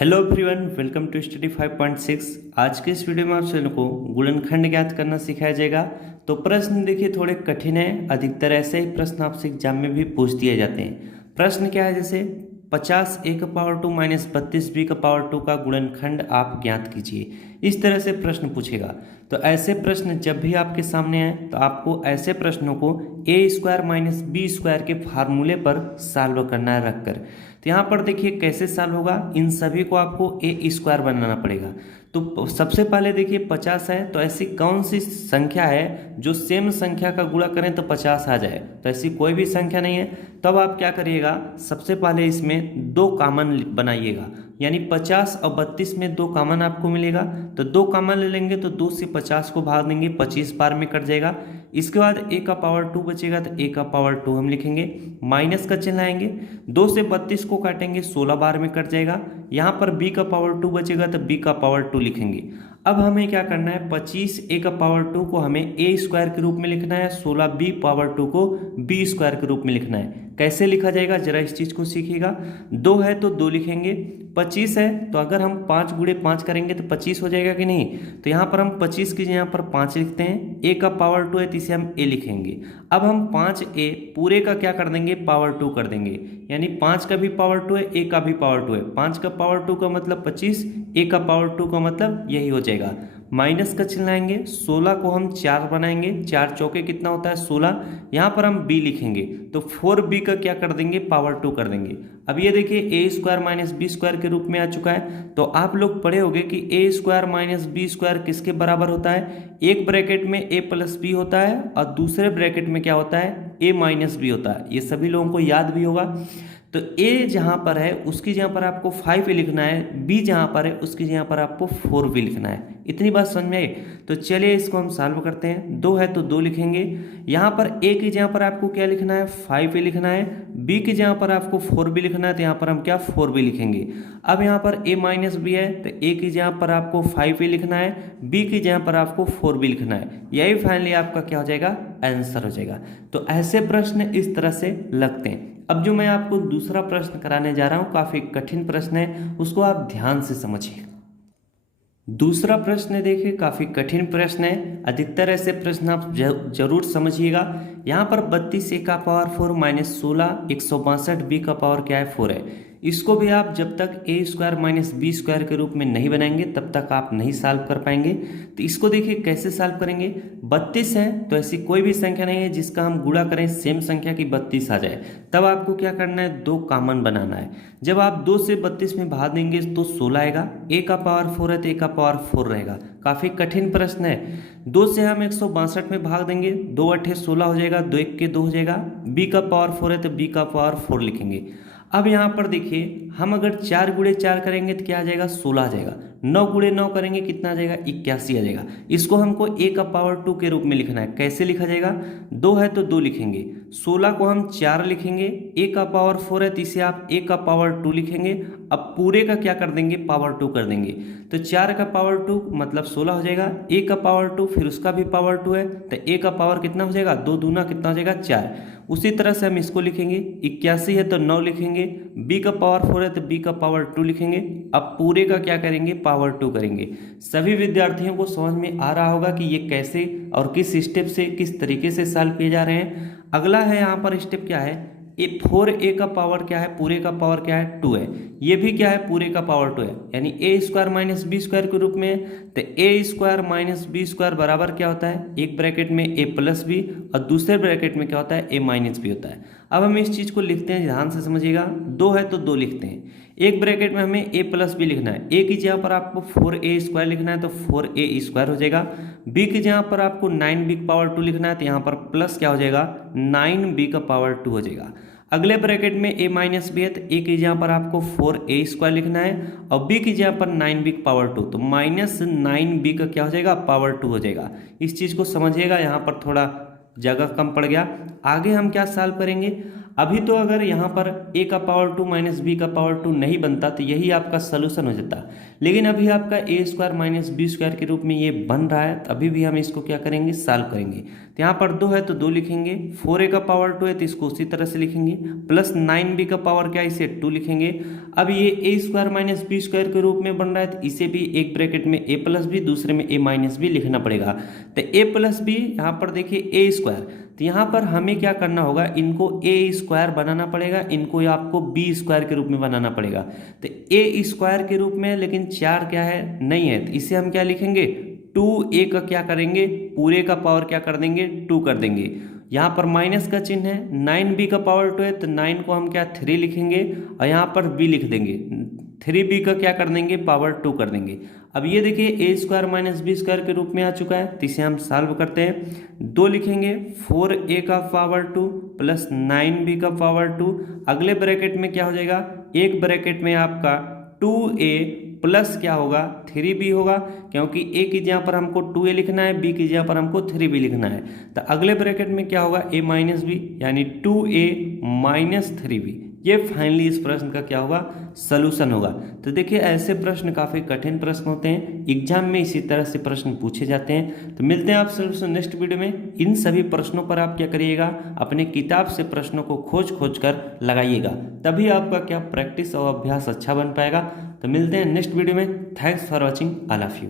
Hello everyone, welcome to study 5.6। आज के इस वीडियो में आप सभी को गुणनखंड ज्ञात करना सिखाया जाएगा। तो प्रश्न देखिए थोड़े कठिन है, अधिकतर ऐसे ही प्रश्न आपसे एग्जाम में भी पूछ दिए जाते हैं। प्रश्न क्या है, जैसे 50 a का पावर 2 माइनस 32 b का पावर 2 का गुणनखंड आप ज्ञात कीजिए। इस तरह से प्रश्न पूछेगा। तो ऐसे प्रश्न जब भी आपके सामने आए तो आपको ऐसे प्रश्नों को ए स्क्वायर माइनस बी स्क्वायर के फार्मूले पर सॉल्व करना है रखकर। तो यहाँ पर देखिए कैसे सॉल्व होगा, इन सभी को आपको ए स्क्वायर बनाना पड़ेगा। तो सबसे पहले देखिए 50 है, तो ऐसी कौन सी संख्या है जो सेम संख्या का गुणा करें तो 50 आ जाए। तो ऐसी कोई भी संख्या नहीं है। तब आप क्या करिएगा, सबसे पहले इसमें दो कॉमन बनाइएगा, यानी 50 और 32 में दो कॉमन आपको मिलेगा। तो दो कॉमन ले लेंगे तो 2 से 50 को भाग देंगे, 25 बार में कट जाएगा। इसके बाद a का पावर 2 बचेगा, तो a का पावर 2 हम लिखेंगे, माइनस का चिन्ह लाएंगे, 2 से 32 को काटेंगे, 16 बार में कट जाएगा। यहाँ पर b का पावर 2 बचेगा तो b का पावर 2 लिखेंगे। अब हमें क्या करना है, 25 a का पावर 2 को हमें a स्क्वायर के रूप में लिखना है, 16 b पावर 2 को b स्क्वायर के रूप में लिखना है। कैसे लिखा जाएगा जरा इस चीज को सीखिएगा। 2 है तो 2 लिखेंगे, 25 है तो अगर हम 5 गुणे 5 करेंगे तो 25 हो जाएगा कि नहीं। तो यहाँ पर हम 25 की यहाँ पर 5 लिखते हैं, a का पावर 2 है तो इसे हम a लिखेंगे। अब हम 5a पूरे का क्या कर देंगे, पावर 2 कर देंगे, यानी 5 का भी पावर 2 है, a का भी पावर 2 है। 5 का पावर 2 का मतलब 25, a का पावर 2 का मतलब यही हो जाएगा। माइनस का चिन्ह लाएंगे, 16 को हम 4 बनाएंगे, 4 चौके कितना होता है 16। यहाँ पर हम b लिखेंगे तो 4b का क्या कर देंगे, पावर 2 कर देंगे। अब ये देखिए ए स्क्वायर माइनस बी स्क्वायर के रूप में आ चुका है। तो आप लोग पढ़े होंगे कि ए स्क्वायर माइनस बी स्क्वायर किसके बराबर होता है, एक ब्रैकेट में a प्लस बी होता है और दूसरे ब्रैकेट में क्या होता है, a माइनस बी होता है। ये सभी लोगों को याद भी होगा। तो a जहाँ पर है उसकी जहाँ पर आपको 5 लिखना है, b जहाँ पर है उसकी जहाँ पर आपको 4 लिखना है। इतनी बात समझ में आई। तो चलिए इसको हम सॉल्व करते हैं। 2 है तो 2 लिखेंगे, यहाँ पर a की जहाँ पर आपको क्या लिखना है, 5 लिखना है, b की जहाँ पर आपको 4 लिखना है, तो यहाँ पर हम क्या 4 लिखेंगे। अब यहाँ पर a माइनस बी है तो a की जहाँ पर आपको 5 लिखना है, b की जहाँ पर आपको 4 लिखना है। यही फाइनली आपका क्या हो जाएगा, आंसर हो जाएगा। तो ऐसे प्रश्न इस तरह से लगते हैं। अब जो मैं आपको दूसरा प्रश्न कराने जा रहा हूं काफी कठिन प्रश्न है, उसको आप ध्यान से समझिए। दूसरा प्रश्न देखिए काफी कठिन प्रश्न है, अधिकतर ऐसे प्रश्न आप जरूर समझिएगा। यहाँ पर 32 a का पावर 4 माइनस 16 162 b का पावर क्या है 4 है। इसको भी आप जब तक a square minus B square के रूप में नहीं बनाएंगे तब तक आप नहीं सॉल्व कर पाएंगे। तो इसको देखिए कैसे सॉल्व करेंगे। 32 है तो ऐसी कोई भी संख्या नहीं है जिसका हम गुणा करें सेम संख्या की 32 आ जाए। तब आपको क्या करना है, दो कॉमन बनाना है। जब आप 2 से 32 में भाग देंगे तो 16 आएगा, a का पावर 4 है तो a का पावर 4 रहेगा। काफी कठिन प्रश्न है। 2 से हम 162 में भाग देंगे, 2 अट्ठे 16 हो जाएगा, 2 1 के 2 हो जाएगा। b का पावर 4 है तो b का पावर 4 लिखेंगे। अब यहाँ पर देखिए हम अगर 4 गुणे 4 करेंगे तो क्या आ जाएगा, 16 आ जाएगा। 9 गुणे 9 करेंगे कितना आ जाएगा, 81 आ जाएगा। इसको हमको a का पावर 2 के रूप में लिखना है। कैसे लिखा जाएगा, 2 है तो 2 लिखेंगे, 16 को हम 4 लिखेंगे, a का पावर 4 है तो इसे आप a का पावर 2 लिखेंगे। अब पूरे का क्या कर देंगे, पावर 2 कर देंगे। तो 4 का पावर 2 मतलब 16 हो जाएगा, a का पावर 2 फिर उसका भी पावर 2 है तो a का पावर कितना हो जाएगा, 2 दूना कितना हो जाएगा 4। उसी तरह से हम इसको लिखेंगे, 81 है तो 9 लिखेंगे, b का पावर 4 है तो b का पावर 2 लिखेंगे। अब पूरे का क्या करेंगे, पावर 2 करेंगे। सभी विद्यार्थियों को समझ में आ रहा होगा कि ये कैसे और किस स्टेप से किस तरीके से सॉल्व किए जा रहे हैं। अगला है यहाँ पर स्टेप क्या है, 4a का पावर क्या है, पूरे का पावर क्या है 2 है। ये भी क्या है, पूरे का पावर 2 है, यानी a square minus B square के रूप में। तो a square minus B square बराबर क्या होता है, एक ब्रैकेट में a प्लस बी और दूसरे ब्रैकेट में क्या होता है, a माइनस बी होता है। अब हम इस चीज को लिखते हैं, ध्यान से समझिएगा। 2 है तो 2 लिखते हैं, एक ब्रैकेट में हमें a प्लस बी लिखना है। a की जगह पर आपको 4a स्क्वायर लिखना है तो 4a स्क्वायर हो जाएगा। b की जगह पर आपको 9b का पावर 2 लिखना है तो यहाँ पर प्लस क्या हो जाएगा, 9b का पावर 2 हो जाएगा। अगले ब्रैकेट में a माइनस बी है तो a की जगह पर आपको 4a स्क्वायर लिखना है और b की जगह पर 9b का पावर 2, तो माइनस 9b का क्या हो जाएगा, पावर 2 हो जाएगा। इस चीज को समझिएगा, यहाँ पर थोड़ा जगह कम पड़ गया। आगे हम क्या सॉल्व करेंगे, अभी तो अगर यहाँ पर a का पावर 2 माइनस बी का पावर 2 नहीं बनता तो यही आपका सोल्यूशन हो जाता। लेकिन अभी आपका a square minus B square के रूप में ये बन रहा है, तो अभी भी हम इसको क्या करेंगे, सॉल्व करेंगे। तो तो यहाँ पर 2 है तो 2 लिखेंगे, 4a का पावर 2 है तो इसको उसी तरह से लिखेंगे, प्लस 9b का पावर क्या है, इसे 2 लिखेंगे। अब ये a square minus B square के रूप में बन रहा है तो इसे भी एक ब्रैकेट में a प्लस बी, दूसरे में a माइनस बी लिखना पड़ेगा। तो a प्लस बी यहाँ पर देखिए a स्क्वायर, तो यहाँ पर हमें क्या करना होगा, इनको a स्क्वायर बनाना पड़ेगा, इनको आपको b स्क्वायर के रूप में बनाना पड़ेगा। तो a स्क्वायर के रूप में, लेकिन 4 क्या है, नहीं है, तो इसे हम क्या लिखेंगे, 2a का क्या करेंगे, पूरे का पावर क्या कर देंगे, 2 कर देंगे। यहाँ पर माइनस का चिन्ह है, 9b का पावर 2 है तो 9 को हम क्या 3 लिखेंगे और यहाँ पर b लिख देंगे, 3b का क्या कर देंगे, पावर 2 कर देंगे। अब ये देखिए a square minus B square के रूप में आ चुका है, तो इसे हम सॉल्व करते हैं। 2 लिखेंगे, 4a का पावर 2 प्लस 9b का पावर 2, अगले ब्रैकेट में क्या हो जाएगा, एक ब्रैकेट में आपका 2a प्लस क्या होगा, 3b होगा, क्योंकि a की जगह पर हमको 2a लिखना है, b की जगह पर हमको 3b लिखना है। तो अगले ब्रैकेट में क्या होगा, a माइनस बी, यानी 2a माइनस 3b। ये फाइनली इस प्रश्न का क्या होगा, सलूशन होगा। तो देखिए ऐसे प्रश्न काफ़ी कठिन प्रश्न होते हैं, एग्जाम में इसी तरह से प्रश्न पूछे जाते हैं। तो मिलते हैं आप सलूशन नेक्स्ट वीडियो में। इन सभी प्रश्नों पर आप क्या करिएगा, अपने किताब से प्रश्नों को खोज कर लगाइएगा, तभी आपका क्या प्रैक्टिस और अभ्यास अच्छा बन पाएगा। तो मिलते हैं नेक्स्ट वीडियो में। Thanks for watching, I love you.